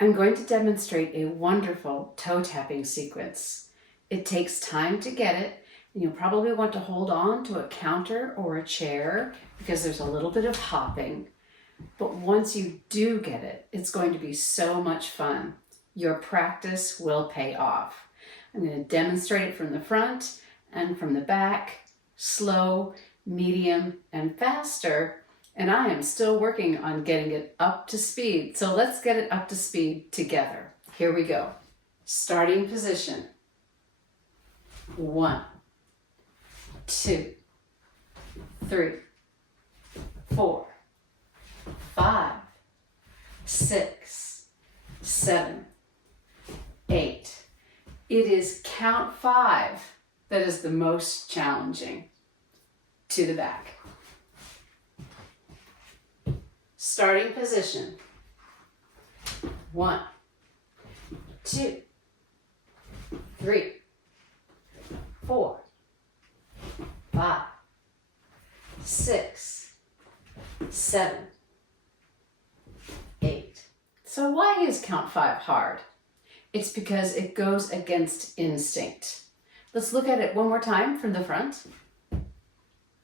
I'm going to demonstrate a wonderful toe tapping sequence. It takes time to get it, and you'll probably want to hold on to a counter or a chair because there's a little bit of hopping. But once you do get it, it's going to be so much fun. Your practice will pay off. I'm going to demonstrate it from the front and from the back, slow, medium, and faster. And I am still working on getting it up to speed. So let's get it up to speed together. Here we go. Starting position. 1, 2, 3, 4, 5, 6, 7, 8. It is count 5 that is the most challenging. To the back. Starting position. 1, 2, 3, 4, 5, 6, 7, 8. So why is count 5 hard? It's because it goes against instinct. Let's look at it one more time from the front.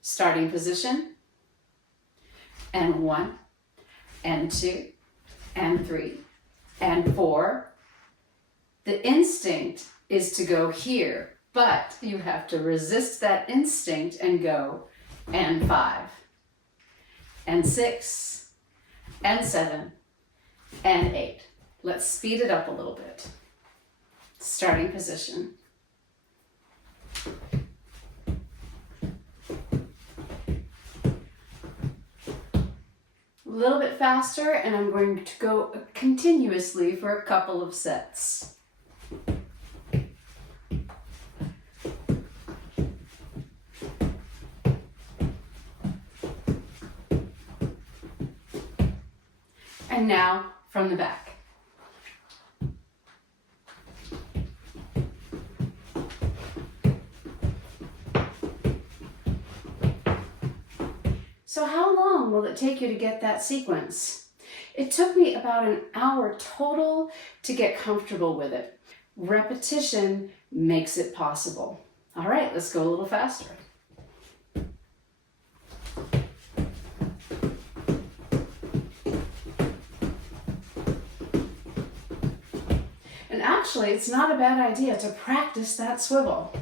Starting position. And 1, and 2, and 3, and 4. The instinct is to go here, but you have to resist that instinct and go, and 5, and 6, and 7, and 8. Let's speed it up a little bit. Starting position. A little bit faster, and I'm going to go continuously for a couple of sets. And now from the back. So how long will it take you to get that sequence? It took me about an hour total to get comfortable with it. Repetition makes it possible. All right, let's go a little faster. And actually, it's not a bad idea to practice that swivel.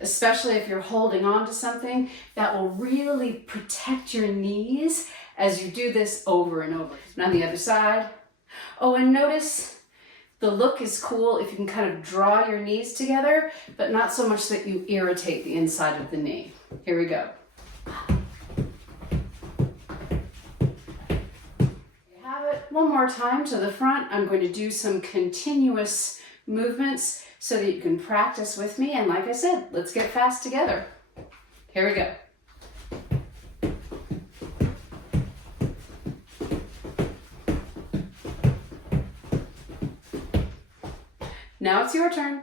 Especially if you're holding on to something, that will really protect your knees as you do this over and over. And on the other side. Oh, and notice the look is cool if you can kind of draw your knees together, but not so much that you irritate the inside of the knee. Here we go. You have it. One more time to the front. I'm going to do some continuous movements so that you can practice with me. And like I said, let's get fast together. Here we go. Now it's your turn.